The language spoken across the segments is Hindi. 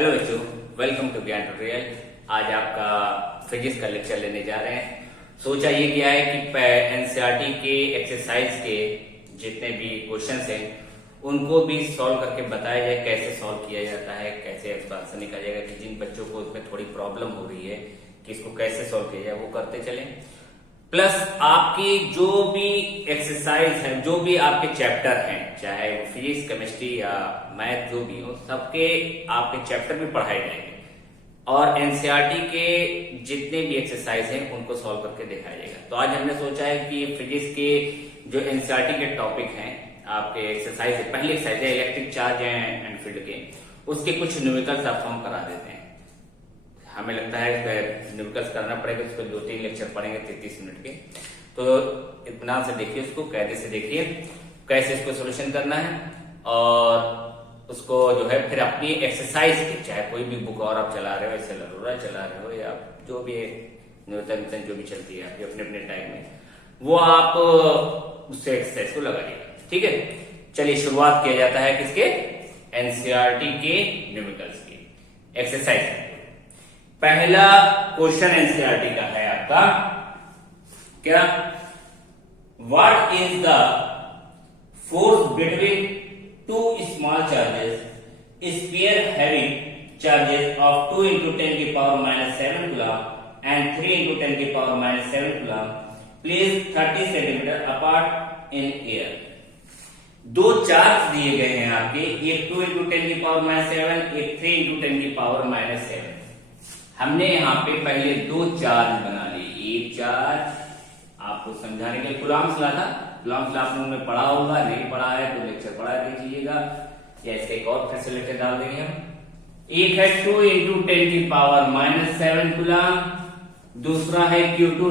हेलो बच्चों, वेलकम टू ज्ञान ट्यूटोरियल। आज आपका फिजिक्स का लेक्चर लेने जा रहे हैं। सोचा ये किया है कि एनसीईआरटी के एक्सरसाइज के जितने भी क्वेश्चंस हैं उनको भी सॉल्व करके बताया जाए, कैसे सॉल्व किया जाता है, कैसे इसका आंसर निकाला जाएगा। कि जिन बच्चों को उसमें थोड़ी प्रॉब्लम हो रही है कि इसको कैसे सॉल्व किया जाए, वो करते चलें। प्लस आपकी जो भी एक्सरसाइज है, जो भी आपके चैप्टर हैं, चाहे वो फिजिक्स, केमिस्ट्री या मैथ जो भी हो, सबके आपके चैप्टर भी पढ़ाए जाएंगे और एनसीईआरटी के जितने भी एक्सरसाइज हैं उनको सॉल्व करके दिखाया जाएगा। तो आज हमने सोचा है कि फिजिक्स के जो एनसीईआरटी के टॉपिक हैं, आपके एक्सरसाइज है, पहली एक्सरसाइज है इलेक्ट्रिक चार्ज एंड फील्ड के, उसके कुछ न्यूमेरिकल्स आप हम करा देते हैं। हमें लगता है न्यूमेरिकल्स करना पड़ेगा, उसको 2-3 लेक्चर पढ़ेंगे 33 मिनट के। तो इत्मीनान से देखिए, उसको कायदे से देखिए कैसे इसको सोल्यूशन करना है और उसको जो है फिर अपनी एक्सरसाइज की, चाहे कोई भी बुक और आप चला रहे हो, ऐसे लरोड़ा चला रहे हो या जो भी न्यूटन जो भी चलती है आपके अपने अपने टाइम में, वो आप उससे एक्सरसाइज को लगाइएगा। ठीक है, चलिए शुरुआत किया जाता है किसके, एनसीईआरटी के न्यूमेरिकल्स की एक्सरसाइज। पहला क्वेश्चन एनसीईआरटी का है आपका क्या, what is the force between two small charges sphere having charges of 2 × 10⁻⁷ coulomb and 3 × 10⁻⁷ coulomb placed 30 centimetre apart in air. दो चार्ज दिए गए हैं आपके, एक 2 × 10⁻⁷, एक 3 × 10⁻⁷। हमने यहाँ पे पहले दो चार्ज बना लिए। एक चार्ज आपको समझाने के लिए कूलम्ब्स लॉ था, कूलम्ब्स लॉ आप लोगों ने पढ़ा होगा, नहीं पढ़ा है तो लेक्चर पढ़ा देख लीजिएगा या इसका एक और फिर से लेकर डाल देंगे हम। एक है 2 × 10⁻⁷ कूलम, दूसरा है Q2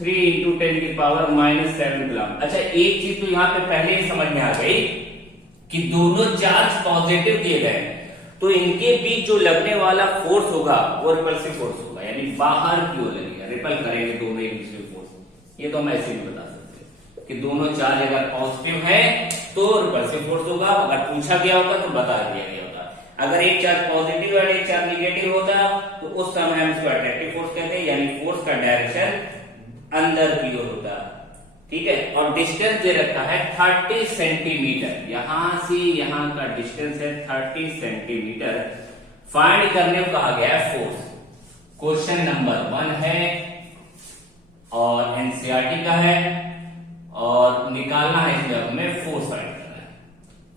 3 × 10⁻⁷ कूलम। अच्छा, एक चीज तो यहाँ पे पहले ही समझ में आ गई कि दोनों चार्ज पॉजिटिव दिए गए, तो इनके बीच जो लगने वाला फोर्स होगा वो रिपल्सिव फोर्स होगा, यानी बाहर की ओर लगेगा, रिपल करेंगे दोनों एक दूसरे फोर्स। ये तो हम ऐसे भी बता सकते हैं कि दोनों चार्ज अगर पॉजिटिव है तो रिपल्सिव फोर्स होगा, अगर पूछा गया होता तो बता दिया गया होता। अगर एक चार्ज पॉजिटिव और एक चार्ज निगेटिव होता तो उस समय हम इसको अट्रैक्टिव फोर्स कहते हैं, यानी फोर्स का डायरेक्शन अंदर की ओर होता। ठीक है, और डिस्टेंस दे रखा है 30 सेंटीमीटर, यहां से यहां का डिस्टेंस है 30 सेंटीमीटर। फाइंड करने को कहा गया है फोर्स। क्वेश्चन नंबर 1 है और एनसीईआरटी का है और निकालना है इसमें हमें फोर्स फाइंड करना है,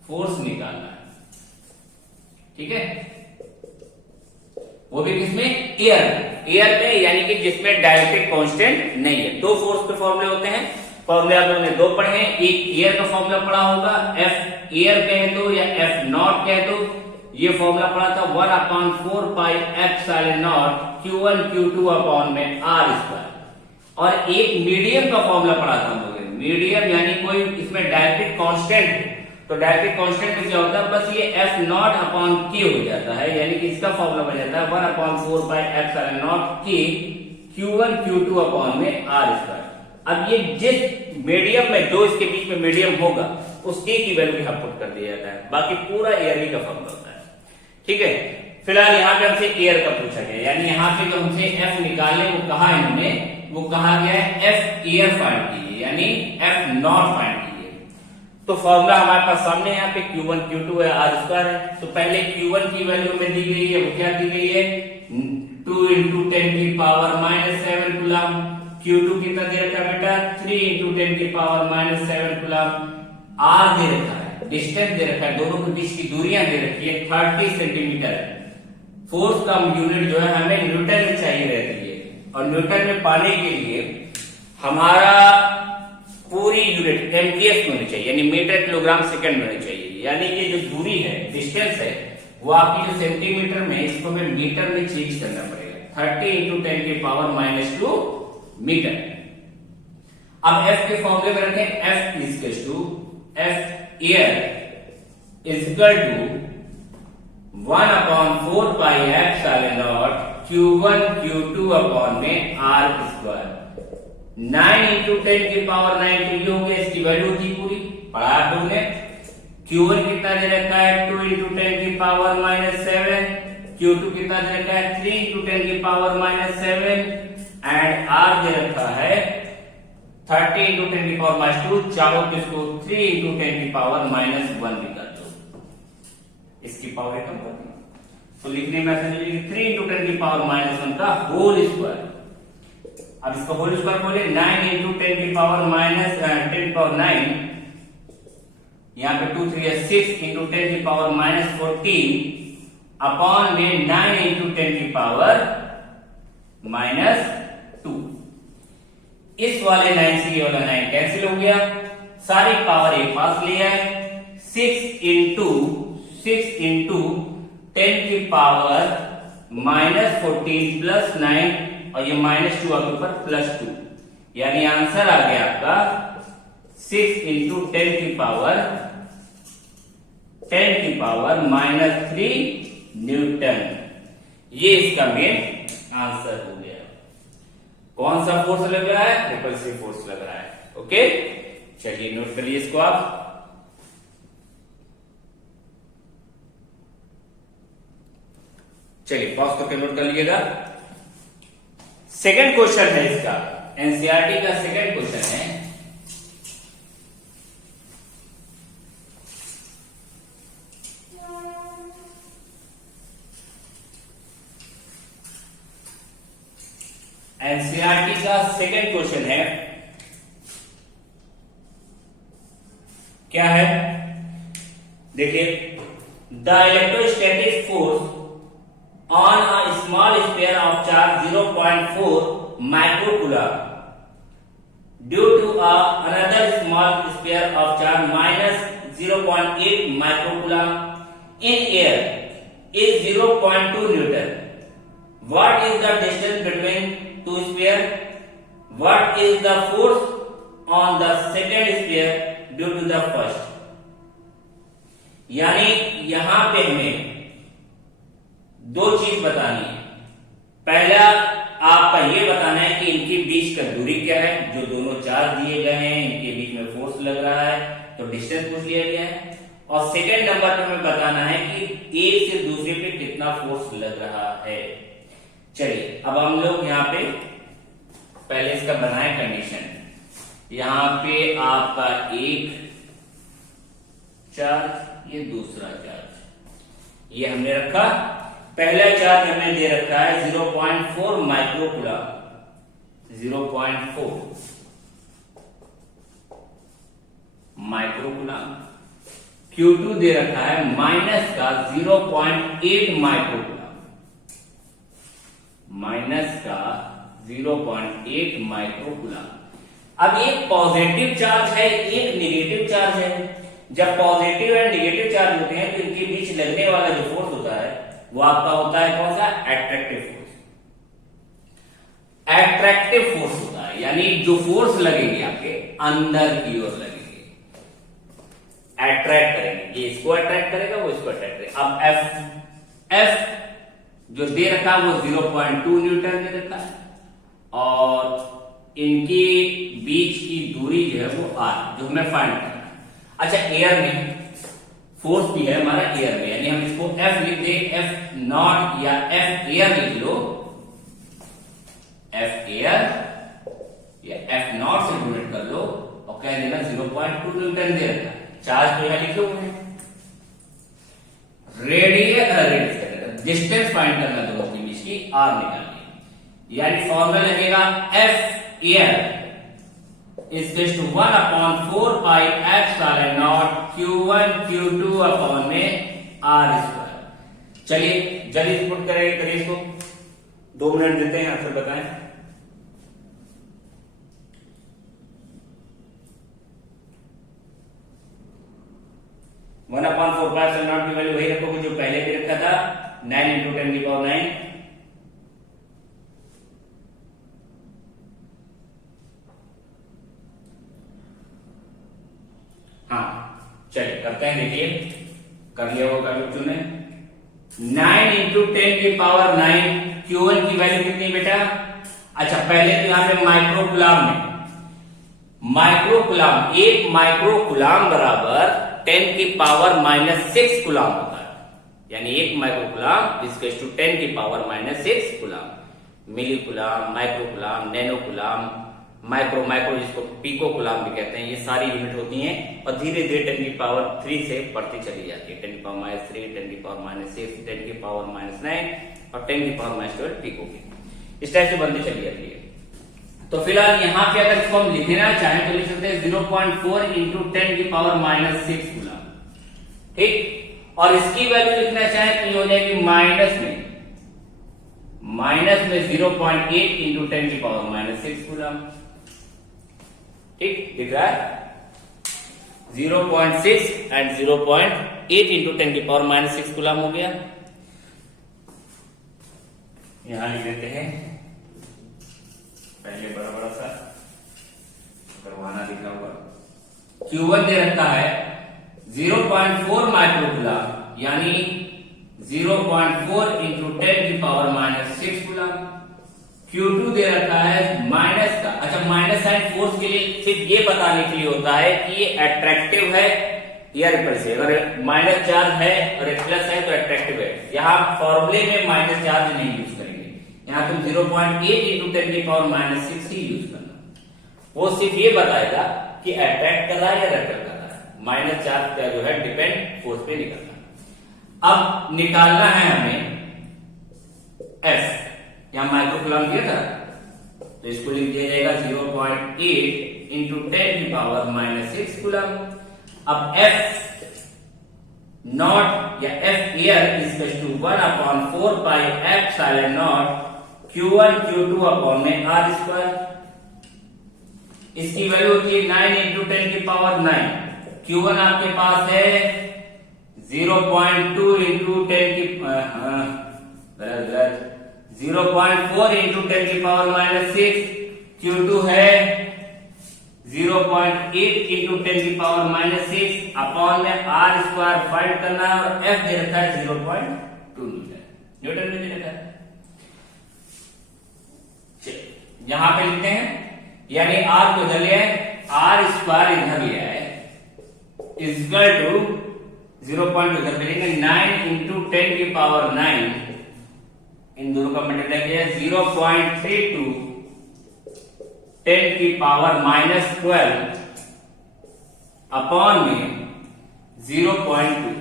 फोर्स निकालना है। ठीक है, वो भी किसमें, एयर में, यानी कि जिसमें डायरेक्टिक कांस्टेंट नहीं है। दो फोर्स के फॉर्मूले होते हैं, फॉर्मूले आप लोगों ने दो पढ़े हैं। एक एयर का फॉर्मूला पढ़ा होगा, एफ एयर कह दो या एफ नॉट कह दो, ये फॉर्मूला पढ़ा था 1/4πε0 Q1 Q2 अपॉन में R²। और एक मीडियम का फॉर्मूला पढ़ा था हम लोगों ने, मीडियम यानी कोई इसमें डायरेक्टिक कांस्टेंट, तो डायरेक्टिक कांस्टेंट क्या होता है, बस ये F0 अपॉन K हो जाता है, यानी कि इसका फॉर्मूला बन जाता है 1/4πε0 K Q1 Q2 अपॉन में R²। अब ये जिस मीडियम में, दो इसके बीच में मीडियम होगा, उस K की वैल्यू यहां पुट कर दिया जाता है, बाकी पूरा एयर ही का फॉर्मूला होता है। ठीक है, फिलहाल यहाँ पे हमसे एयर का पूछा गया, यानी यहाँ पे जो हमसे F निकालने को कहा इन्होंने, वो कहा गया है F एयर फाइंड कीजिए, यानी F नॉट फाइंड कीजिए। तो फॉर्मूला हमारे पास सामने यहाँ पे Q1 Q2 है, R² है। तो पहले Q1 की वैल्यू में दी गई है, वो क्या दी गई है, 2 × 10⁻⁷ कूलम। Q2 कितना दे रखा है बेटा, 3 × 10⁻⁷ कूलम। R दे रखा है, डिस्टेंस दे रखा है, दोनों के बीच की दूरियां दे रखी है 30 सेंटीमीटर। फोर्स का यूनिट जो है हमें न्यूटन में चाहिए रहती है, और न्यूटन में पाने के लिए हमारा पूरी यूनिट एमपीएस होनी चाहिए, यानी मीटर किलोग्राम सेकंड में होनी चाहिए। यानी ये जो दूरी है, डिस्टेंस है, वो आपकी जो सेंटीमीटर में, इसको हमें मीटर में चेंज करना पड़ेगा, 30 × 10⁻² मीटर। अब F के फॉर्मूले में रखें, F air is equal to 1/4πε0 Q1 Q2 upon में R²। 9 × 10⁻⁹ ये हो गया, इसकी वैल्यू थी पूरी, पढ़ा आप लोगों ने। Q1 कितना दे रखा है, 2 × 10⁻⁷, Q2 कितना दे रखा है 3 into 10 की पावर -7 एंड R दे रखा है 30 into 10 की पावर -2। चाहो तो इसको 3 into 10 की पावर -1 भी कर दो, इसकी पावर कम कर दो। तो लिखने में ऐसा नहीं 3 into 10 की पावर -1 का होल स्क्वायर। अब इसका होल स्क्वायर बोले 9 into 10 की पावर -10⁹, यहाँ पे 2 3 है 6 into 10 की पावर -14 अपॉन में 9 into 10 की पावर -2। इस वाले 9 से ये वाला 9 कैंसिल हो गया, सारी पावर एक पास ले आए। 6 into 10 की पावर -14 प्लस 9 और ये -2 आपके ऊपर +2, यानी आंसर आ गया आपका 6 into 10 की पावर -3 न्यूटन। ये इसका मेन आंसर हो गया। कौन सा फोर्स लग रहा है? रिपल्सिव फोर्स लग रहा है। ओके, चलिए नोट करिए इसको आप। चलिए पॉज करके नोट कर लीजिएगा। सेकंड क्वेश्चन है इसका, एनसीईआरटी का सेकंड क्वेश्चन है। एनसीईआरटी का सेकंड क्वेश्चन है, क्या है देखिए, the electrostatic force on a small sphere of charge 0.4 microcoulomb due to another small sphere of charge minus 0.8 microcoulomb in air is 0.2 Newton. What is the distance between two spheres? What is the force on the second sphere due to the first? यानी यहां पे हमें दो चीज बतानी है। पहला आपका ये बताना है कि इनके बीच का दूरी क्या है, जो दोनों चार्ज दिए गए हैं इनके बीच में फोर्स लग रहा है, तो डिस्टेंस पूछ लिया गया है। और सेकंड नंबर पे हमें बताना है कि एक से दूसरे पे कितना फोर्स लग रहा है। चलिए अब हम लोग यहाँ पे पहले इसका बनाए कंडीशन। यहाँ पे आपका एक चार्ज, ये दूसरा चार्ज, ये हमने रखा। पहला चार्ज हमने दे रखा है 0.4 माइक्रोकूलम, 0.4 माइक्रोकूलम। Q2 दे रखा है माइनस का 0.8 माइक्रोकूलम, माइनस का 0.8 माइक्रोकूलम। अब एक पॉजिटिव चार्ज है, एक नेगेटिव चार्ज है। जब पॉजिटिव एंड नेगेटिव चार्ज होते हैं तो इनके बीच लगने वाला जो फोर्स होता है वो आपका होता है कौन सा? Attractive force. एट्रैक्टिव फोर्स होता है, यानी जो फोर्स लगेगी आपके अंदर की ओर लगेगी, अट्रैक्ट करेंगे। ये इसको अट्रैक्ट करेगा, वो इसको अट्रैक्ट करेगा। अब एफ जो दे रखा है वो 0.2 न्यूटन दे रखा है और इनके बीच की दूरी जो है वो r, जो हमें फाइंड करना है। अच्छा, एयर में फोर्स भी है हमारा एयर में, यानी हम इसको F लिख दे, F नॉट या F एयर लिख लो, F एयर या F नॉट से डिनोट कर लो और कह देना 0.2 न्यूटन दे रखा है। चार्ज तो यहां लिखे हुए हैं। रेडियस डिस्टेंस फाइंड करना दोनों के बीच की, R निकालनी, यानी फॉर्मूला लगेगा F air is 1/4 pi epsilon naught Q1 Q2 upon में R स्क्वायर। चलिए जल्दी से पुट करिए इसको, 2 मिनट देते हैं आंसर बताएं। One upon 4 pi epsilon naught की वैल्यू वही रखोगे जो पहले भी रखा था, 9 into 10 की पावर 9। चलिए करते हैं, देखिए कर लिया होगा बच्चों ने। 9 into 10 की पावर 9, Q1 की वैल्यू कितनी बेटा? अच्छा, पहले तो यहाँ पे माइक्रोकूलम में, माइक्रोकूलम, एक माइक्रोकूलम बराबर 10 की पावर -6 कूलम होता है। यानी 1 माइक्रो कूलम इज टू 10 की power minus 6 coulomb. Milli coulomb, micro coulomb, nano coulomb, micro जिसको पिको कूलम भी कहते हैं, ये सारी यूनिट होती हैं और धीरे धीरे 10 की पावर 3 से बढ़ती चली जाती है। 10 की पावर माइनस 3, 10 की पावर माइनस 6, 10 की पावर माइनस 9 और 10 की पावर माइनस 12 पिको की, इस टाइप से बढ़ती चली जाती है। तो फिलहाल यहाँ पे अगर इसको हम लिखना चाहें तो लिख सकते हैं 0.4 इंटू 10 की पावर माइनस 6 कूलम, ठीक। और इसकी वैल्यू लिखना चाहें तो ये हो जाएगी माइनस में 0.8 इंटू 10 की पावर माइनस 6 कूलम, ठीक दिख रहा है। 0.6 एंड 0.8 इंटू 10 की पावर माइनस 6 कूलम हो गया। यहां लिख देते हैं पहले बड़ा सा करवाना दिखा हुआ। Q1 दे रखा है 0.4 माइक्रो कूलम, यानी 0.4 इंटू 10 की पावर माइनस 6 कूलम। Q2 दे रखा है माइनस का, अच्छा माइनस साइन फोर्स के लिए सिर्फ ये बताने के लिए होता है कि ये अट्रैक्टिव है या रिपल्सिव। अगर माइनस चार्ज है और एक प्लस है तो अट्रैक्टिव है। यहाँ फॉर्मूले में माइनस चार्ज नहीं यूज करेंगे, यहाँ तुम 0.8 इंटू 10 की पावर माइनस 6 ही यूज करना। वो सिर्फ ये बताएगा कि अट्रैक्ट कर रहा है या रेपेल कर रहा है। माइनस चार्ज का जो है डिपेंड फोर्स पे निकलना। अब निकालना है हमें F, यहां माइक्रो कूलम दिया था तो इसको लिख दिया जाएगा 0.8 इंटू 10 की पावर माइनस 6 कूलम। अब F नॉट या F air is to 1/4 pi epsilon nought Q1 Q2 upon में R स्क्वायर। इसकी वैल्यू होती है 9 इंटू 10 की पावर 9। Q1 आपके पास है 0.2 इंटू 10 की 0.4 इंटू 10 की पावर माइनस 6। Q2 है 0.8 इंटू 10 की पावर माइनस 6 अपॉन में R स्क्वायर फाइंड करना है और F दे रखा है 0.2 न्यूटन में दे रखा है। यहां पे लिखते हैं, यानी R को इधर लिया है, R स्क्वायर इधर लिया है, इक्वल टू 0.2 इधर पे लिखेंगे 9 इंटू 10 की पावर 9, इन दोनों का मल्टीप्लाई किया 0.32 10 की पावर माइनस 12 अपॉन में 0.2।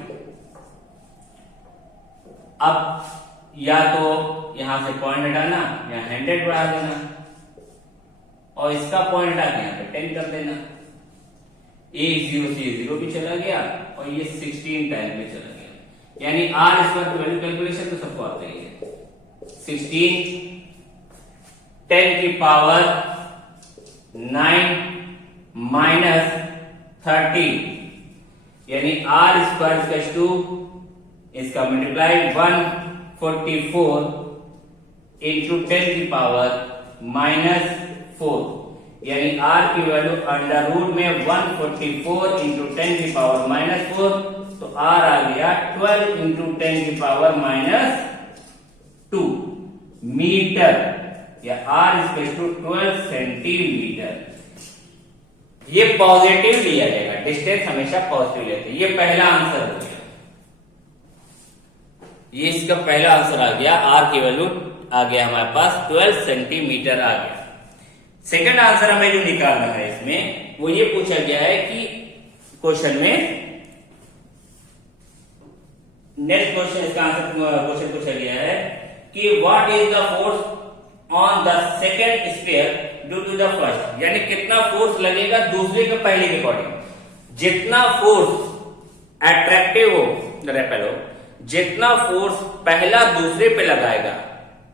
अब या तो यहां से पॉइंट हटाना या 100 बढ़ा देना और इसका पॉइंट हटा के यहां पे 10 कर देना। एक 0 से 0 भी चला गया और ये 16 टाइम में चला गया, यानी R स्क्वायर की वैल्यू कैलकुलेशन तो सबको आता ही है। 16 10 की पावर 9 माइनस 30, यानी R स्क्वायर इज टू इसका मल्टीप्लाई 144 इंटू 10 की पावर माइनस 4, यानी R की वैल्यू अंडर रूट में 144 इंटू 10 की पावर माइनस 4, तो R आ गया 12 इंटू 10 की पावर माइनस 2 मीटर, या R इज टू 12 सेंटीमीटर। ये पॉजिटिव लिया जाएगा, डिस्टेंस हमेशा पॉजिटिव लेते हैं। ये पहला आंसर हो गया, ये इसका पहला आंसर आ गया। R की वैल्यू आ गया हमारे पास 12 सेंटीमीटर आ गया। सेकंड आंसर हमें जो निकालना है इसमें वो ये पूछा गया है कि क्वेश्चन में नेक्स्ट क्वेश्चन, इसका आंसर क्वेश्चन पूछा गया है कि what is the force on the second sphere due to the first, यानी कितना फोर्स लगेगा दूसरे के पहले के अकॉर्डिंग। जितना फोर्स अट्रैक्टिव हो रेपेल हो, जितना फोर्स पहला दूसरे पे लगाएगा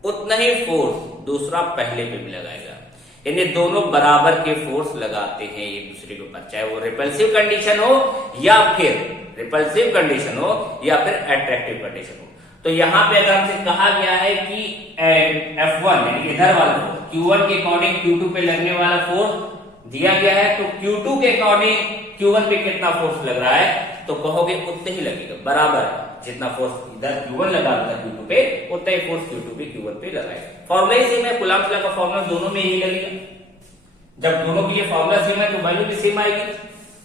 उतना ही फोर्स दूसरा पहले पे भी लगाएगा, यानी दोनों बराबर के फोर्स लगाते हैं एक दूसरे के ऊपर, चाहे वो रिपल्सिव कंडीशन हो या फिर अट्रैक्टिव कंडीशन हो। तो यहां पे अगर हमसे कहा गया है कि F1 यानी इधर वाला फोर्स Q1 के अकॉर्डिंग Q2 पे लगने वाला फोर्स दिया गया है, तो Q2 के अकॉर्डिंग Q1 पे कितना फोर्स लग रहा है, तो कहोगे उतने ही लगेगा, बराबर जितना फोर्स इधर Q1 लगा था Q2 पे उतना ही फोर्स Q2 पे Q1 पे लगाएगा। फॉर्मूला सेम है, कूलम्ब लॉ का फॉर्मूला दोनों में यही लगेगा। जब दोनों की ये फॉर्मूला सेम है तो वैल्यू भी सेम आएगी,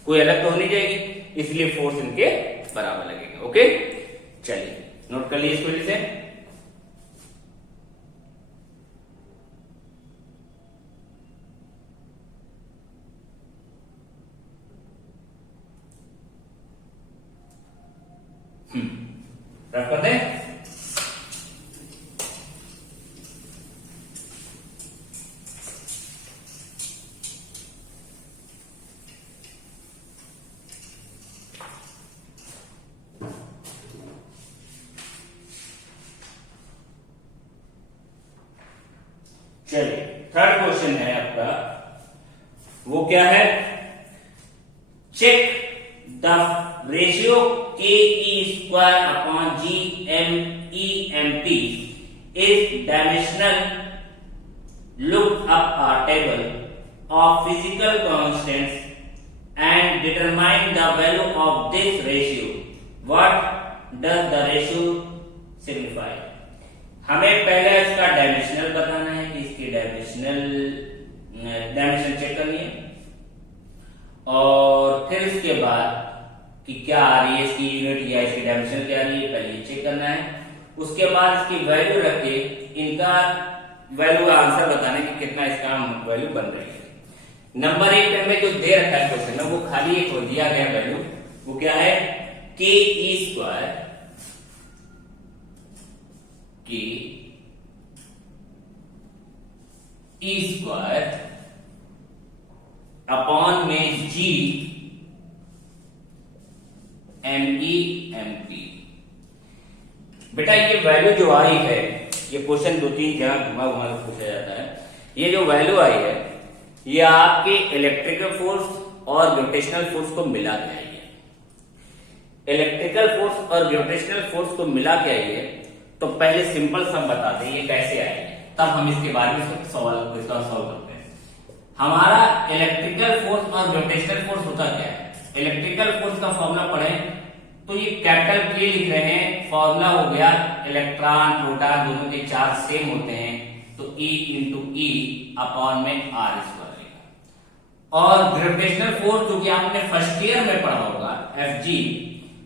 कोई अलग तो नहीं जाएगी, इसलिए फोर्स इनके बराबर लगेगा। ओके, चलिए नोट कर लीजिए इसको से। रफ कर दें। चलिए थर्ड क्वेश्चन है आपका, वो क्या है, check the ratio K E square upon G M E M T is dimensional, look up a table of physical constants and determine the value of this ratio, what does the ratio signify. हमें पहले इसका डायमेंशनल बताना है कि इसकी डायमेंशन चेक करनी है, और फिर उसके बाद कि क्या आ रही है इसकी यूनिट या इसकी डायमेंशन क्या आ रही है, पहले ये चेक करना है। उसके बाद इसकी वैल्यू रख के इनका वैल्यू का आंसर बताना है कि कितना इसका वैल्यू बन रही है। नंबर 1 पे हमें जो दे रखा है क्वेश्चन में, वो खाली एक दिया गया वैल्यू, वो क्या है, के ई स्क्वायर, के ई स्क्वायर अपॉन में G M E M T. बेटा ये वैल्यू जो आई है, ये क्वेश्चन 2-3 जगह घुमा घुमा पूछा जाता है, ये जो वैल्यू आई है ये आपके इलेक्ट्रिकल फोर्स और ग्रेविटेशनल फोर्स को मिला के आई है। इलेक्ट्रिकल फोर्स और ग्रेविटेशनल फोर्स को मिला के आई है, तो पहले सिंपल सब बताते हैं ये कैसे आई है, तब हम इसके बारे में इसका सॉल्व करते हैं। हमारा इलेक्ट्रिकल फोर्स और ग्रेविटेशनल फोर्स होता क्या है, इलेक्ट्रिकल फोर्स का फॉर्मूला पढ़ें तो ये कैपिटल के लिख रहे हैं, फॉर्मूला हो गया इलेक्ट्रॉन प्रोटॉन दोनों के चार्ज सेम होते हैं, तो E इंटू ई अपॉन में आर स्क्वायर लेगा। और ग्रेविटेशनल फोर्स जो कि आपने फर्स्ट ईयर में पढ़ा होगा एफ जी,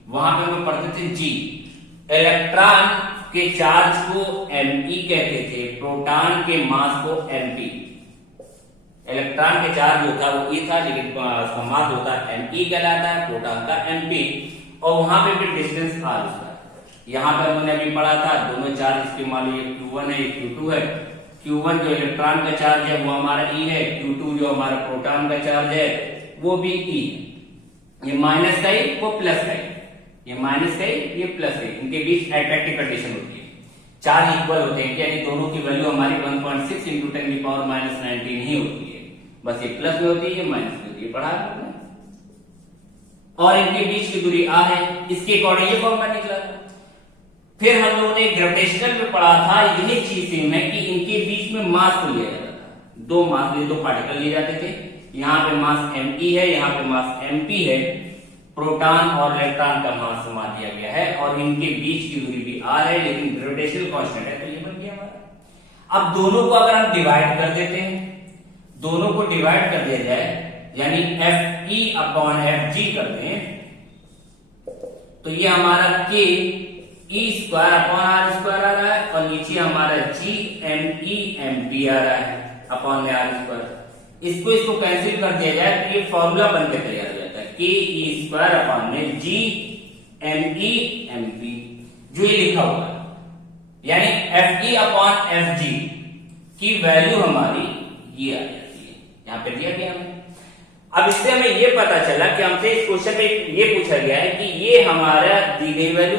वहां पे हम पढ़ते थे जी, इलेक्ट्रॉन के चार्ज को एमई कहते थे, प्रोटॉन के मास को एमपी। इलेक्ट्रॉन के चार्ज जो था वो ई था, लेकिन उसका मास होता है एमई कहलाता है, प्रोटॉन का एमपी, और वहां पे भी डिस्टेंस आर उसका। यहां पे हमने अभी पढ़ा था दोनों चार्ज इसके मान लो Q1 है, Q2 है। Q1 जो इलेक्ट्रॉन का चार्ज है वो हमारा ई है, Q2 जो हमारा प्रोटॉन का चार्ज है वो भी ई है। ये माइनस का ही, वो प्लस का ही, ये माइनस का ही, ये प्लस का ही, इनके बीच एट्रैक्टिव कंडीशन होती है, चार्ज इक्वल होते हैं, यानी दोनों की वैल्यू हमारी 1.6 इंटू 10⁻⁻19 ही होती है, बस ये प्लस में होती है, ये माइनस में होती है, पढ़ा है। और इनके बीच की दूरी r है, इसके अकॉर्डिंग ये फॉर्मूला निकला। फिर हम लोगों ने ग्रेविटेशनल में पढ़ा था यही चीज में कि इनके बीच में मास को लिया जाता था, दो मास दो पार्टिकल लिए जाते थे, यहाँ पे मास mE है, यहाँ पे मास mP है, प्रोटॉन और इलेक्ट्रॉन का मास समान दिया गया है, और इनके बीच की दूरी भी r है, लेकिन ग्रेविटेशनल कांस्टेंट है, तो ये बन गया हमारा। अब दोनों को अगर हम डिवाइड कर देते हैं, दोनों को डिवाइड कर दिया जाए, यानी Fe अपॉन Fg कर दें, तो ये हमारा K E square upon R square आ रहा है, और नीचे हमारा G ME MP आ रहा है अपॉन में आर स्क्वायर। इसको कैंसिल कर दिया जाए तो ये फॉर्मूला बन के तैयार हो जाता है, K E स्क्वायर अपॉन में G ME MP, जो ये लिखा हुआ है, यानी Fe अपॉन Fg की वैल्यू हमारी ये आ जाती है, यहां पे दिया गया हमें। अब इससे हमें ये पता चला कि हमसे इस क्वेश्चन में ये पूछा गया है कि ये हमारा दी गई वैल्यू,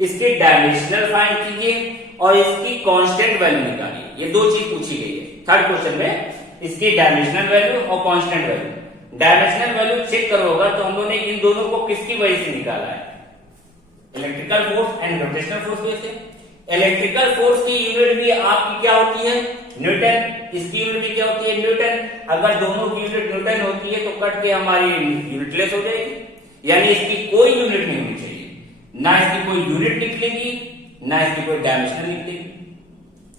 इसकी डायमेंशनल फाइंड कीजिए और इसकी कांस्टेंट वैल्यू निकालिए, ये दो चीज पूछी गई है थर्ड क्वेश्चन में, इसकी डायमेंशनल वैल्यू और constant value. Dimensional value check करोगा तो हम लोगों ने इन दोनों को किसकी वजह से निकाला है, electrical force and gravitational force की वजह से। इलेक्ट्रिकल फोर्स की यूनिट भी आपकी क्या होती है, न्यूटन, इसकी यूनिट भी क्या होती है, न्यूटन। अगर दोनों की यूनिट न्यूटन होती है तो कट के हमारी यूनिटलेस हो जाएगी, यानी इसकी कोई यूनिट नहीं होनी चाहिए, ना इसकी कोई यूनिट निकलेगी, ना इसकी कोई डायमेंशनल निकलेगी,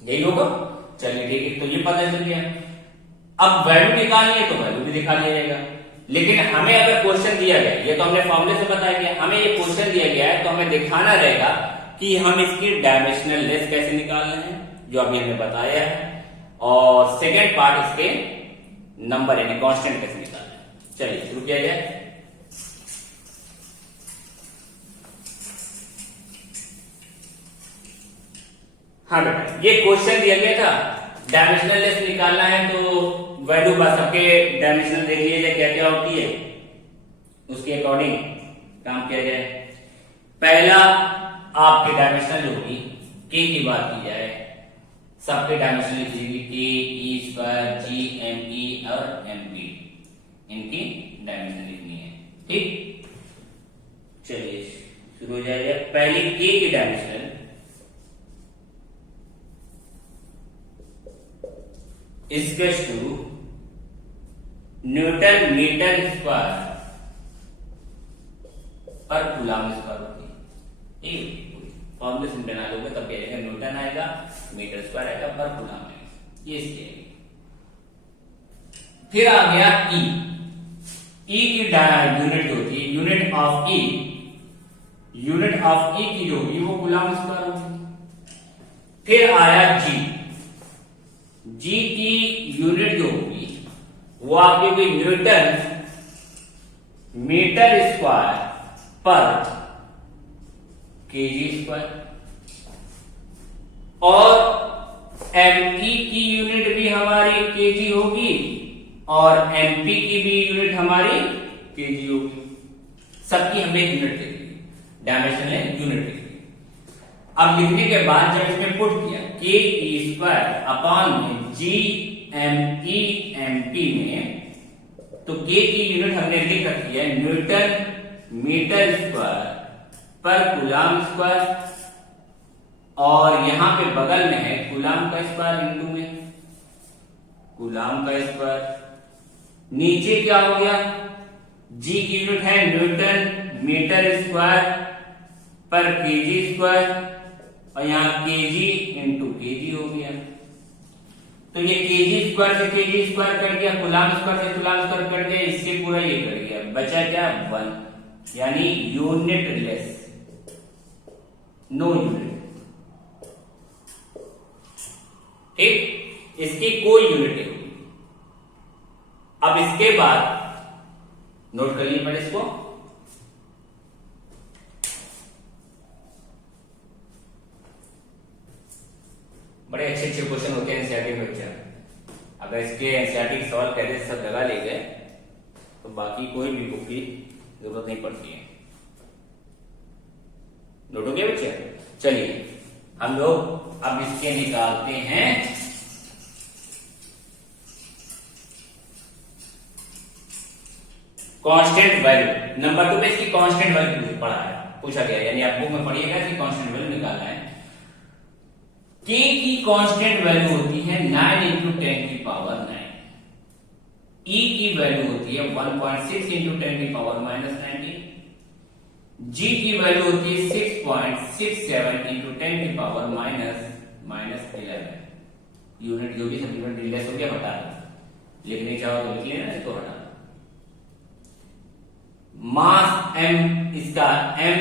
यही होगा। चलिए ठीक है, तो ये पता चल गया। अब वैल्यू निकालनी है तो वैल्यू भी दिखा दिया जाएगा, लेकिन हमें अगर क्वेश्चन दिया गया, ये तो हमने फॉर्मूले से बताया गया, हमें ये क्वेश्चन दिया गया है तो हमें दिखाना रहेगा कि हम इसकी डायमेंशनल लेस कैसे निकालना है, जो अभी हमने बताया है, और सेकेंड पार्ट इसके नंबर यानी कांस्टेंट कैसे निकालना है। चलिए शुरू किया जाए। हाँ बेटा, ये क्वेश्चन दिया गया था, डायमेंशनल लेस निकालना है, तो वैल्यू बस सबके डायमेंशनल देख लिया जाए क्या क्या होती है, उसके अकॉर्डिंग काम किया जाए। पहला आपके डायमेंशनल जो होगी, के की बात की जाए, सबके डायमेंशनल लिखिएगी, के ई स्क्वायर जी एम ई और एम पी, इनकी डायमेंशन लिखनी है। ठीक, चलिए शुरू हो जाएगा। पहली के की dimensional equals to newton metre square per coulomb square होती है। फॉर्मूलेशन बना लोगे तब क्या आएगा, न्यूटन आएगा, मीटर स्क्वायर आएगा, पर कूलम आएगा, ये इसके। फिर आ गया ई की यूनिट जो होती है, यूनिट ऑफ ई की जो होगी वो कूलम स्क्वायर होगी। फिर आया जी की यूनिट जो होगी वो आपकी कोई Newton metre square per KG square, और एमई की यूनिट भी हमारी केजी होगी और एमपी की भी यूनिट हमारी केजी होगी। सबकी हमने यूनिट लिख ली, डायमेंशनल यूनिट लिख ली। अब लिखने के बाद जब इसमें पुट किया के ई स्क्वायर अपॉन में G M E M P में, तो के की यूनिट हमने लिख रखी है newton metre square per coulomb square, और यहां पे बगल में है कूलम का स्क्वायर इंटू में कूलम का स्क्वायर। नीचे क्या हो गया, जी की यूनिट है newton metre square per KG square, और यहां केजी इंटू केजी हो गया। तो ये केजी स्क्वायर से केजी स्क्वायर कट गया, कूलम स्क्वायर से कूलम स्क्वायर कट गया, इससे पूरा ये कट गया, बचा क्या 1, यानी यूनिट लेस, नो यूनिट। ठीक, इसकी कोई यूनिट नहीं होगी। अब इसके बाद नोट कर लिए पहले इसको, बड़े अच्छे अच्छे क्वेश्चन होते हैं एनसीईआरटी में बच्चा। अगर इसके एनसीईआरटी के सवाल कहते सब लगा ले गए तो बाकी कोई भी बुक की जरूरत नहीं पड़ती है। नोट हो गया बच्चे? चलिए हम लोग अब इसके निकालते हैं कांस्टेंट वैल्यू। नंबर 2 पे इसकी कांस्टेंट वैल्यू पढ़ा है, पूछा गया, यानी आप बुक में पढ़िएगा इसकी कांस्टेंट वैल्यू निकालना है। के की कांस्टेंट वैल्यू होती है 9 इंटू 10 की पावर 9। ई की वैल्यू होती है 1.6 इंटू 10 की पावर माइनस 19। जी की वैल्यू होती है 6.67 इंटू 10 की पावर माइनस 11। यूनिट जो भी सब यूनिट रिलेस हो गया, हटा दो, लिखने चाहो तो लिख लेना, इसको हटा दो। मास एम, इसका एम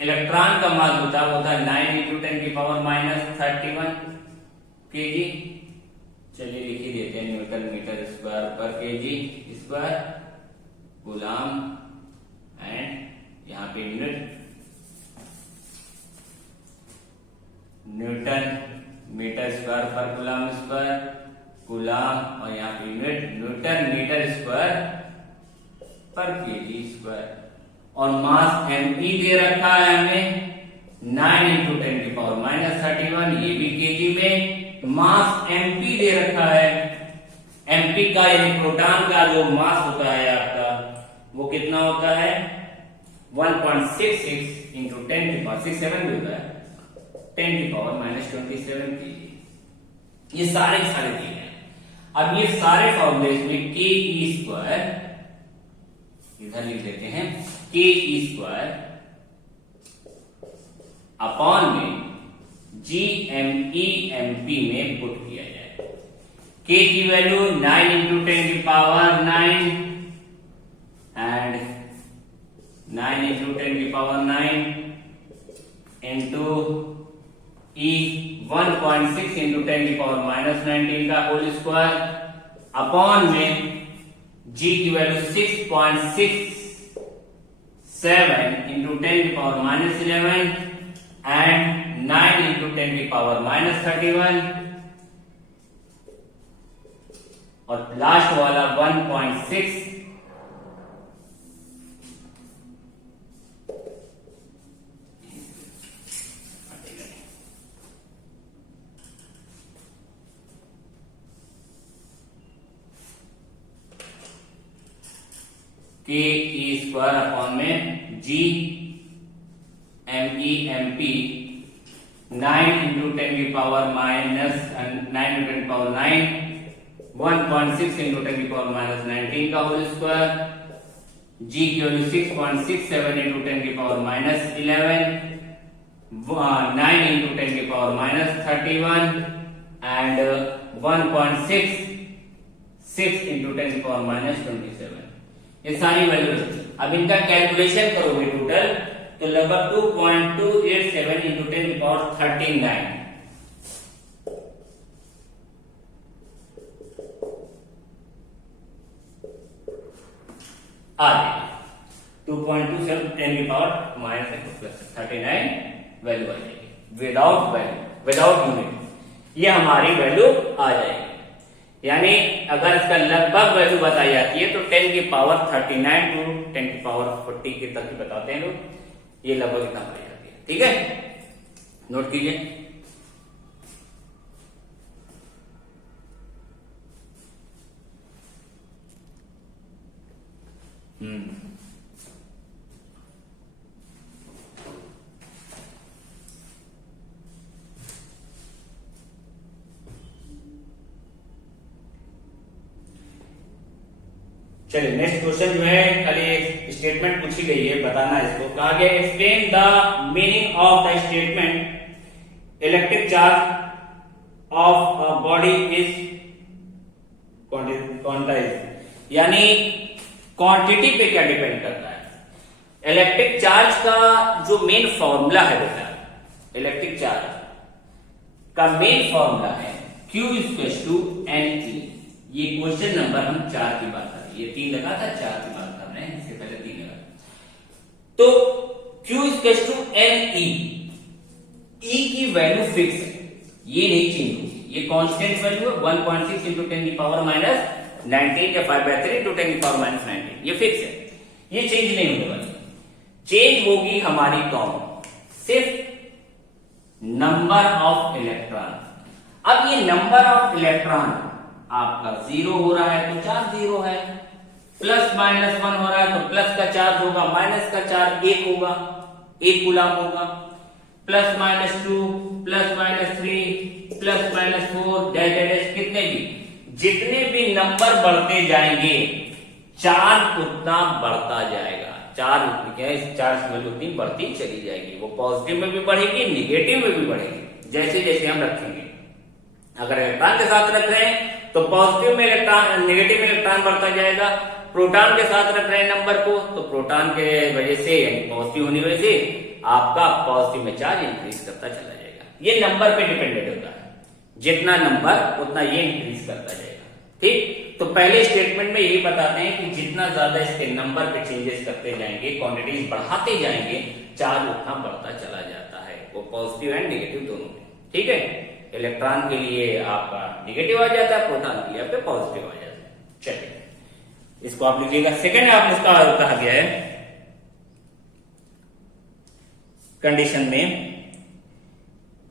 इलेक्ट्रॉन का मास होता है 9 इंटू 10 की पावर माइनस 31 केजी। चलिए लिख ही देते हैं, Newton metre square per KG square, coulomb and यहाँ पे unit Newton metre square per coulomb square, coulomb, और यहाँ पे unit Newton metre square per KG square, और मास एमपी दे रखा है हमें 9 इंटू 10 की पावर माइनस 31, ये भी केजी में। मास एमपी दे रखा है, एमपी का यानी प्रोटॉन का जो मास होता है आपका वो कितना होता है 1.66 इंटू 10 की पावर 67 भी होता है 10 की पावर माइनस 27 केजी। ये सारे दिए हैं। अब ये सारे फॉर्मूले इसमें के ई स्क्वायर इधर लिख देते हैं, के ई स्क्वायर अपॉन में G M E M P में पुट किया जाए। के की वैल्यू 9 इंटू 10 की पावर 9 एंड 9 इंटू 10 की पावर 9 इंटू ई 1.6 इंटू 10⁻⁻19 का होल स्क्वायर अपॉन में जी की वैल्यू 6.67 इंटू 10⁻11 एंड 9 इंटू 10⁻31 और लास्ट वाला 1.6 के ई स्क्वायर अपॉन में G M E M P 9 into 10⁻⁻9 1.6 into 10⁻19 का होल स्क्वायर जी की value 6.67 into 10⁻11 9 into 10⁻31 and 1.6 into 10⁻27 ये सारी वैल्यू। अब इनका कैलकुलेशन करोगे टोटल तो लगभग 2.287 इंटू 10⁻39 आ जाएगी। 2.27 10⁻39 वैल्यू आ जाएगी विदाउट यूनिट। ये हमारी वैल्यू आ जाएगी। यानी अगर इसका लगभग वैल्यू बताई जाती है तो 10⁻39 टू 10⁻40 के तक की बताते हैं लोग। ये लगभग इतना बताई जाती है। ठीक है, नोट कीजिए। चलिए नेक्स्ट क्वेश्चन जो है खाली स्टेटमेंट पूछी गई है, बताना इसको। कहा गया explain the meaning of the statement electric charge of a body is quantize. यानी क्वांटिटी पे क्या डिपेंड करता है। इलेक्ट्रिक चार्ज का जो मेन फॉर्मूला है बेटा, इलेक्ट्रिक चार्ज का मेन फॉर्मूला है Q = NE। ये क्वेश्चन नंबर हम 4 की बात कर रहे हैं। ये 3 लगा था, 4 की बात कर रहे हैं, इससे पहले 3 लगा। तो Q = NE। E की वैल्यू फिक्स है, ये नहीं चेंज होगी। ये कांस्टेंट वैल्यू है 1.6 इंटू 10⁻⁻19 या 5/3 इंटू 10⁻⁻19। ये फिक्स है, ये चेंज नहीं होने वाली। चेंज होगी हमारी कौन, सिर्फ नंबर ऑफ इलेक्ट्रॉन। अब ये नंबर ऑफ इलेक्ट्रॉन आपका 0 हो रहा है तो चार्ज 0 है, +-1 हो रहा है तो प्लस का चार्ज होगा, माइनस का चार्ज 1 होगा, 1 कूलम होगा, +-2 +-3 +-4 डैश कितने भी जितने भी नंबर बढ़ते जाएंगे चार्ज उतना बढ़ता जाएगा। चार्ज की वैल्यू उतनी बढ़ती चली जाएगी। वो पॉजिटिव में भी बढ़ेगी, निगेटिव में भी बढ़ेगी, जैसे जैसे हम रखेंगे। अगर इलेक्ट्रॉन के साथ रख रहे हैं तो पॉजिटिव में इलेक्ट्रॉन, नेगेटिव में इलेक्ट्रॉन बढ़ता जाएगा। प्रोटॉन के साथ रख रहे हैं नंबर को तो प्रोटॉन के वजह से यानी पॉजिटिव होने की वजह से आपका पॉजिटिव में चार्ज इंक्रीज करता चला जाएगा। ये नंबर पे डिपेंडेंट होता है, जितना नंबर उतना ये इंक्रीज करता जाएगा। ठीक, तो पहले स्टेटमेंट में यही बताते हैं कि जितना ज्यादा इसके नंबर पे चेंजेस करते जाएंगे, क्वांटिटीज बढ़ाते जाएंगे, चार्ज उतना बढ़ता चला जाता है, वो पॉजिटिव एंड नेगेटिव दोनों में। ठीक है, इलेक्ट्रॉन के लिए आपका नेगेटिव आ जाता है, प्रोटॉन के लिए आपके पॉजिटिव आ जाता है। चलिए इसको आप लिखिएगा। सेकेंड आपने इसका कहा गया है कंडीशन में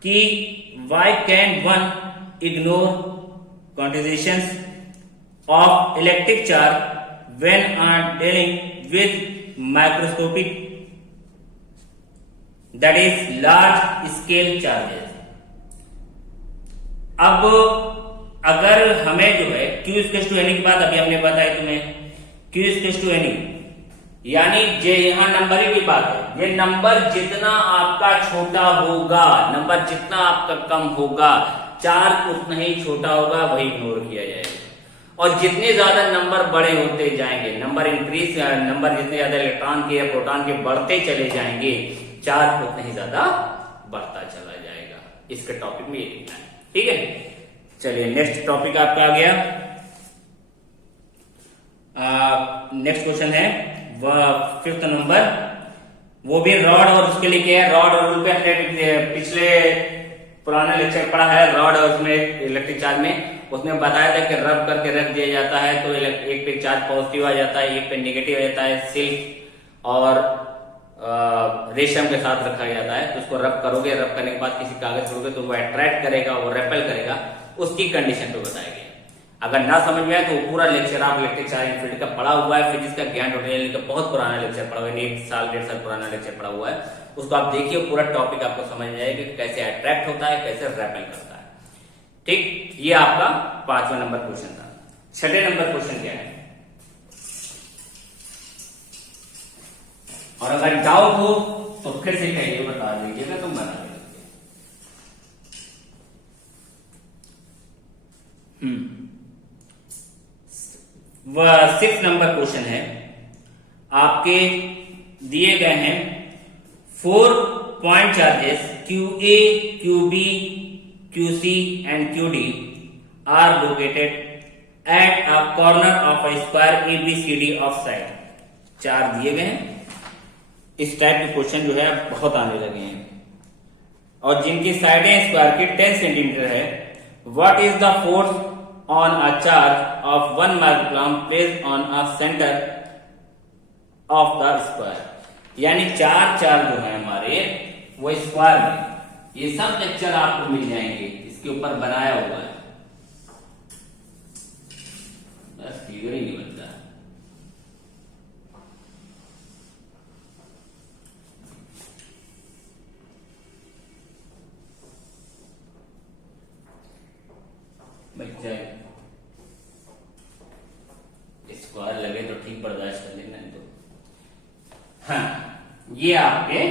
कि why can one ignore quantizations of electric charge when are dealing with microscopic, that is large scale charges। अब अगर हमें जो है Q = NE की बात अभी हमने बताया तुम्हें, Q = NE यानी जे यहां नंबर की बात है। ये नंबर जितना आपका छोटा होगा, नंबर जितना आपका कम होगा, चार्ज उतना ही छोटा होगा, वही इग्नोर किया जाएगा। और जितने ज्यादा नंबर बड़े होते जाएंगे, नंबर जितने ज्यादा इलेक्ट्रॉन के या प्रोटॉन के बढ़ते चले जाएंगे, चार्ज उतना ही ज्यादा बढ़ता चला जाएगा। इसके टॉपिक में ये लिखना है, ठीक है। चलिए नेक्स्ट टॉपिक आपका आ गया। नेक्स्ट क्वेश्चन है वह 5th नंबर, वो भी रॉड और उसके लिए क्या है, रॉड और रूल पे पिछले पुराना लेक्चर पढ़ा है रॉड और उसमें इलेक्ट्रिक चार्ज में, उसमें बताया था कि रब करके रख दिया जाता है तो एक पे चार्ज पॉजिटिव आ जाता है, एक पे नेगेटिव आ जाता है। सिल्क और रेशम के साथ रखा जाता है, तो उसको रब करोगे, रब करने के बाद किसी कागज छोड़ोगे तो वो अट्रैक्ट करेगा, वो रेपेल करेगा, उसकी कंडीशन पे बताया गया। अगर ना समझ में आए तो पूरा लेक्चर आप इलेक्ट्रिक चार्ज फील्ड का पढ़ा हुआ है, फिजिक्स का ज्ञान टोटल का बहुत पुराना लेक्चर पढ़ा हुआ है, 1 साल 1.5 साल पुराना लेक्चर पढ़ा हुआ है, उसको आप देखिए, पूरा टॉपिक आपको समझ में आएगा कि कैसे अट्रैक्ट होता है, कैसे रेपेल करता है। ठीक, ये आपका 5वां नंबर क्वेश्चन था। 6ठे नंबर क्वेश्चन क्या है, और अगर डाउट हो तो फिर से कहिए, बता दीजिएगा तो बना देंगे। 6th नंबर क्वेश्चन है, आपके दिए गए हैं 4 point charges QA, QB, QC and QD are located at a corner of a square ABCD of side. 4 दिए गए हैं। इस टाइप के क्वेश्चन जो है बहुत आने लगे हैं, और जिनकी साइडें स्क्वायर की 10 सेंटीमीटर है। What is the force on a charge of 1 microcoulomb placed on a centre of the square. यानी 4 चार्ज जो है हमारे वो स्क्वायर में, ये सब लेक्चर आपको मिल जाएंगे, इसके ऊपर बनाया हुआ है, बस फिगर ही नहीं बनता। बच्चा स्क्वायर लगे तो ठीक, बर्दाश्त कर लेना तो। हाँ, ये आपके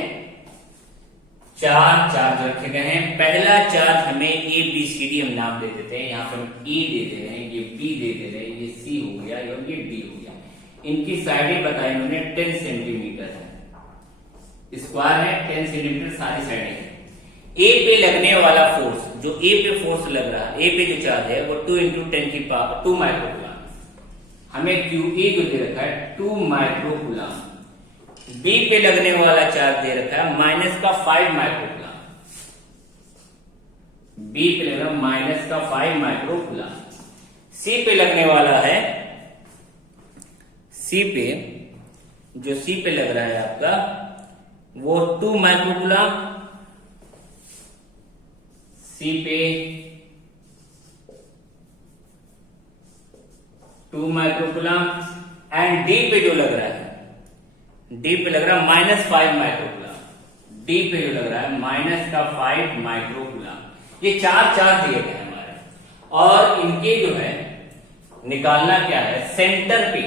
4 चार्ज रखे गए हैं। पहला चार्ज हमें ABCD हम नाम दे देते हैं, यहाँ पर हम E दे दे रहे हैं, ये B दे दे रहे हैं, ये C हो गया और ये D हो गया। इनकी साइडें बताई इन्होंने 10 सेंटीमीटर है, स्क्वायर है 10 सेंटीमीटर सारी साइडें हैं। ए पे लगने वाला फोर्स, जो ए पे फोर्स लग रहा है, ए पे जो चार्ज है वो 2 × 10 की पावर 2 माइक्रोकूलम। हमें QA जो दे रखा है 2 माइक्रोकूलम। बी पे लगने वाला चार्ज दे रखा है -5 माइक्रोकूलम। बी पे लग रहा है -5 माइक्रोकूलम। सी पे लगने वाला है, सी पे जो सी पे लग रहा है आपका वो 2 माइक्रोकूलम। सी पे 2 माइक्रोकूलम एंड डी पे जो लग रहा है, डी पे लग रहा है -5 माइक्रोकूलम। डी पे जो लग रहा है -5 माइक्रोकूलम। ये 4 चार्ज दिए गए हैं हमारे, और इनके जो है निकालना क्या है, सेंटर पे।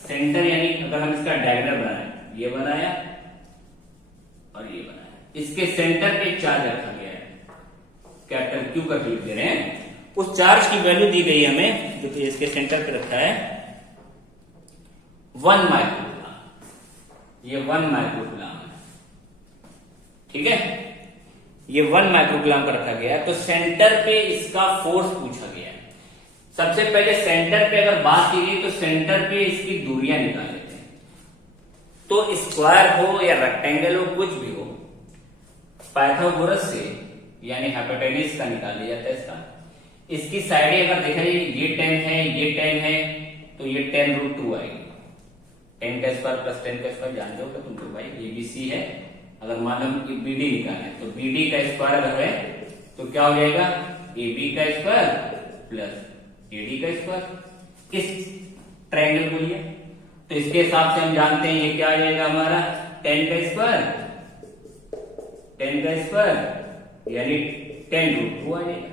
सेंटर यानी अगर हम इसका डायग्राम बनाए, ये बनाया और ये बनाया, इसके सेंटर पे चार्ज रखा गया है, कैपिटल Q का लिख दे रहे हैं। उस चार्ज की वैल्यू दी गई हमें, जो कि इसके सेंटर पे रखा है 1 माइक्रोकूलम। ये 1 माइक्रोकूलम है, ठीक है, ये 1 माइक्रोकूलम का रखा गया है। तो सेंटर पे इसका फोर्स पूछा गया है। सबसे पहले सेंटर पे अगर बात की गई तो सेंटर पे इसकी दूरियां निकाल लेते हैं। तो स्क्वायर हो या रेक्टेंगल हो, कुछ भी हो, पाइथागोरस से यानी हाइपोटेन्यूज का निकाल लिया जाता है इसका। इसकी साइडें अगर देखा जाए, ये 10 है, ये 10 है, तो ये 10√2 आएगी। 10 का स्क्वायर प्लस 10 का स्क्वायर जानते हो तुम तो भाई, ABC है। अगर मान लो BD निकाले तो BD का स्क्वायर अगर है तो क्या हो जाएगा, AB का स्क्वायर प्लस AD का स्क्वायर। इस ट्रायंगल को लिए तो इसके हिसाब से हम जानते हैं ये क्या आ जाएगा हमारा 10 का स्क्वायर, 10 का स्क्वायर यानी 10√2 आ जाएगा।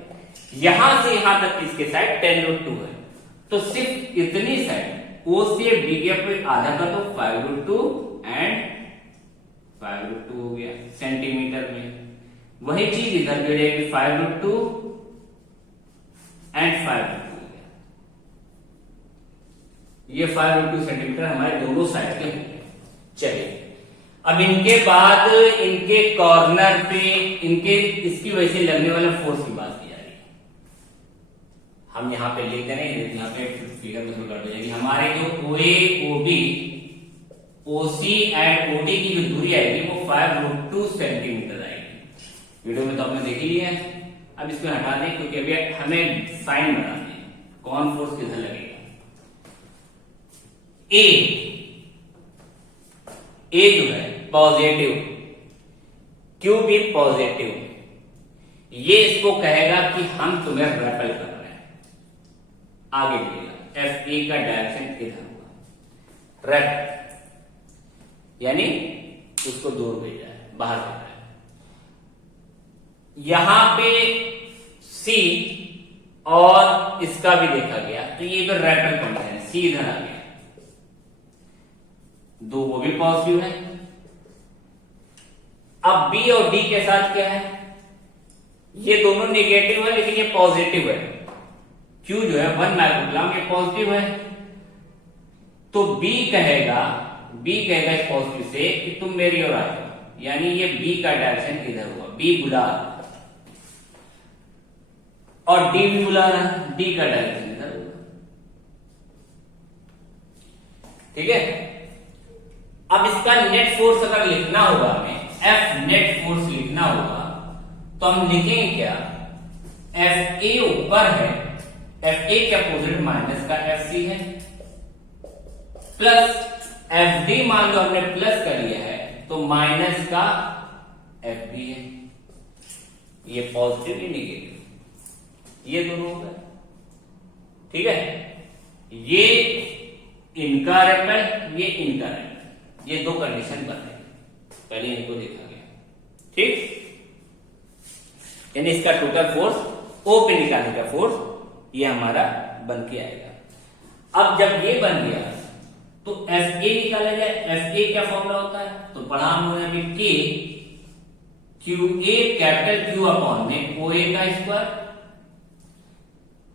यहां से यहां तक इसके साइड 10√2 है, तो सिर्फ इतनी साइड O से B के आधा कर दो 5√2 एंड 5√2 हो गया सेंटीमीटर में। वही चीज इधर भी रहेगी 5√2 एंड 5√2 हो गया। ये 5√2 सेंटीमीटर हमारे दोनों साइड के हो गए। चलिए अब इनके बाद इनके कॉर्नर पे इनके इसकी वजह से लगने वाला फोर्स की बात की जा रही है। हम यहाँ पे लिख रहे हैं, यहाँ पे फिगर में कर देंगे हमारे जो OA OB OC and OD की जो दूरी आएगी वो 5√2 सेंटीमीटर आएगी। वीडियो में तो आपने देख ही लिया है। अब इसको हटा दें क्योंकि अभी हमें साइन बनाना है कौन फोर्स किधर लगेगा। ए जो है पॉजिटिव, क्यू भी पॉजिटिव, ये इसको कहेगा कि हम तुम्हें रेपल कर रहे हैं, आगे बढ़ेगा। एफ ए का डायरेक्शन इधर होगा, रेप यानी उसको दूर भेजा है, बाहर भेजा है। यहां पे सी और इसका भी देखा गया तो ये इधर रेपल पॉइंट है, सी इधर आ गया, दो वो भी पॉजिटिव है। अब बी और डी के साथ क्या है, ये दोनों नेगेटिव है लेकिन ये पॉजिटिव है। क्यू जो है 1 माइक्रोकूलम, ये पॉजिटिव है। तो बी कहेगा इस पॉजिटिव से कि तुम मेरी ओर आ जाओ, यानी ये बी का डायरेक्शन इधर होगा, बी बुला और डी भी बुला रहा, डी का डायरेक्शन इधर होगा। ठीक है। अब इसका नेट फोर्स अगर लिखना होगा हमें, एफ नेट फोर्स लिखना होगा तो हम लिखेंगे क्या, एफ ए ऊपर है, एफ ए के अपोजिट माइनस का एफ सी है, प्लस एफ डी मान लो हमने प्लस कर लिया है तो माइनस का एफ बी है। ये पॉजिटिव ही नेगेटिव ये दोनों होगा। ठीक है। ये इनका रेपल, ये इनका रेपल, ये दो कंडीशन बन रही, पहले इनको देखा गया। ठीक। यानी इसका टोटल फोर्स ओ पे निकालने का फोर्स ये हमारा बन के आएगा। अब जब ये बन गया तो एफ ए निकाला जाए। एफ ए क्या फॉर्मूला होता है, तो पढ़ा हमने अभी K Q A capital Q upon में ओ ए का square,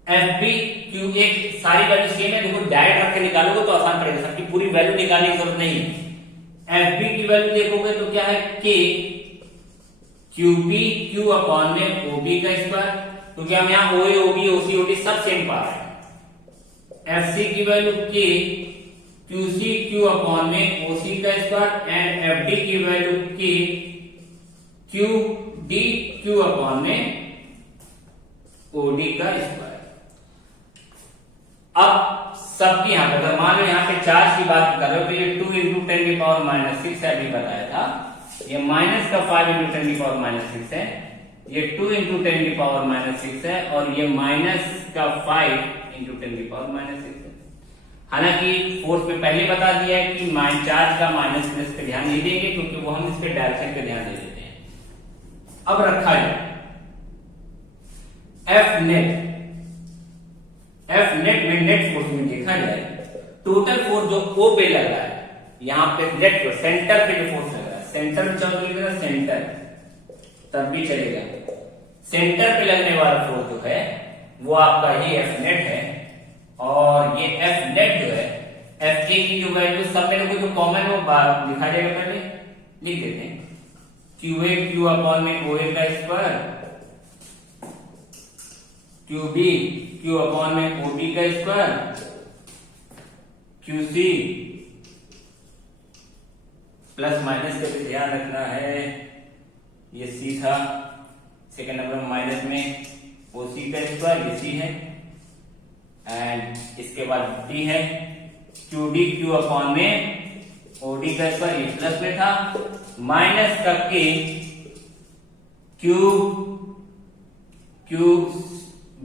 F B Q A सारी वैल्यू सेम है, देखो डायरेक्ट रख के निकालोगे तो आसान पड़ेगा, सबकी पूरी वैल्यू निकालने की जरूरत नहीं। एफ बी की वैल्यू देखोगे तो क्या है, के क्यू बी क्यू अपॉन में ओ बी का स्क्वायर, क्योंकि हम यहाँ ओ ए ओ बी ओ सी ओ डी सब सेम पा रहे हैं। एफ सी की वैल्यू के क्यू सी क्यू अपॉन में ओ सी का स्क्वायर एंड एफ डी की वैल्यू के क्यू डी क्यू अपॉन में ओ डी का स्क्वायर। अब सबकी यहां पर अगर मान लो यहां पे चार्ज की बात कर रहे हो तो ये 2 इंटू 10 की पावर माइनस 6 है, अभी बताया था। ये माइनस का 5 इंटू 10 की पावर माइनस 6 है, ये 2 इंटू 10 की पावर माइनस 6 है, और ये माइनस का 5 इंटू 10 की पावर माइनस 6 है। हालांकि फोर्स में पहले बता दिया है कि चार्ज का माइनस प्लस पे ध्यान नहीं देंगे क्योंकि वो हम इसके डायरेक्शन पे ध्यान दे देते हैं। अब रखा जाए एफ नेट में नेट फोर्स में देखा जाए टोटल फोर्स जो ओ पे लग रहा है, यहां पे नेट पे सेंटर पे जो फोर्स लग रहा है, सेंटर में चलो लिख रहा सेंटर तब भी चलेगा, सेंटर पे लगने वाला फोर्स जो है वो आपका ये एफ नेट है। और ये एफ नेट जो है एफ ए की जो वैल्यू सब में जो कॉमन है वो लिखा जाएगा, पहले लिख देते हैं क्यू ए क्यू अपॉन में ओ ए का square, Q B Q upon में ओ बी का square, Q C plus minus का भी ध्यान रखना है, ये सी था सेकंड नंबर में माइनस में ओ सी का स्क्वायर, ये सी है, एंड इसके बाद डी है क्यू डी क्यू अपॉन में ओ डी का स्क्वायर, ये प्लस में था, माइनस का K Q Q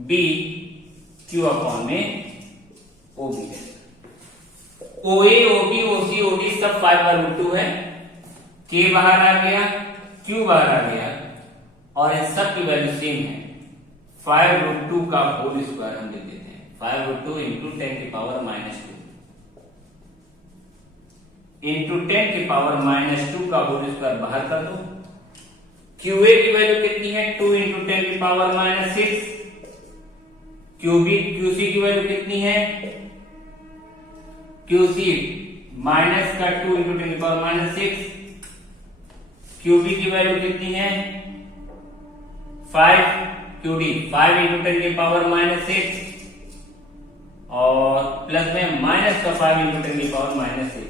B Q upon में ओ बी है। ओ ए ओ बी ओ सी ओ डी सब 5/2 है, के बाहर आ गया, क्यू बाहर आ गया, और इन सब की वैल्यू सेम है। 5/2 का होल स्क्वायर हम लिख देते हैं, 5/2 इंटू 10 की पावर माइनस 2 इंटू 10 की पावर माइनस 2 का होल स्क्वायर बाहर कर दो। क्यू ए की वैल्यू कितनी है, 2 इंटू 10 की पावर माइनस 6, क्यू सी की वैल्यू कितनी है, क्यू सी माइनस का 2 इंटू 10 की पावर माइनस 6, क्यूबी की वैल्यू कितनी है 5 क्यूडी 5 इंटू 10 की पावर -6 और प्लस में माइनस का 5 इंटू 10 की पावर -6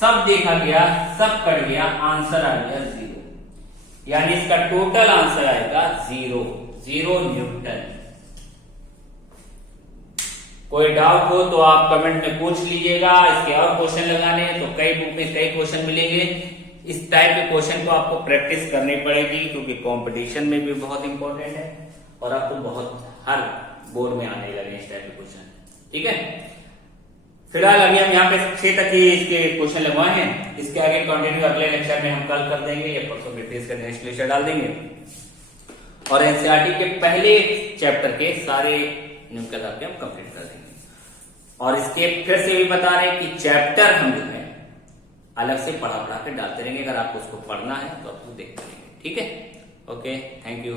सब देखा गया सब कट गया आंसर आ गया 0 यानी इसका टोटल आंसर आएगा 0 न्यूटन। कोई डाउट हो तो आप कमेंट में पूछ लीजिएगा। इसके और क्वेश्चन लगाने हैं तो कई बुक में कई क्वेश्चन मिलेंगे। इस टाइप के क्वेश्चन को आपको प्रैक्टिस करनी पड़ेगी क्योंकि कंपटीशन में भी बहुत इंपॉर्टेंट है और आपको बहुत हर बोर्ड में आने लगे इस टाइप के क्वेश्चन। ठीक है, फिलहाल अभी हम यहाँ पे 6 तक ही इसके क्वेश्चन लगवाए हैं। इसके आगे कंटिन्यू अगले लेक्चर में हम कल कर देंगे या परसों प्रैक्टिस का नेक्स्ट लेक्चर डाल देंगे और एनसीईआरटी के पहले चैप्टर के सारे न्यूमेरिकल आपके हम कंप्लीट कर देंगे। और इसके फिर से भी बता रहे हैं कि चैप्टर हम जो है अलग से पढ़ा के डालते रहेंगे। अगर आपको उसको पढ़ना है तो आप उसको देखते रहेंगे। ठीक है, ओके, थैंक यू।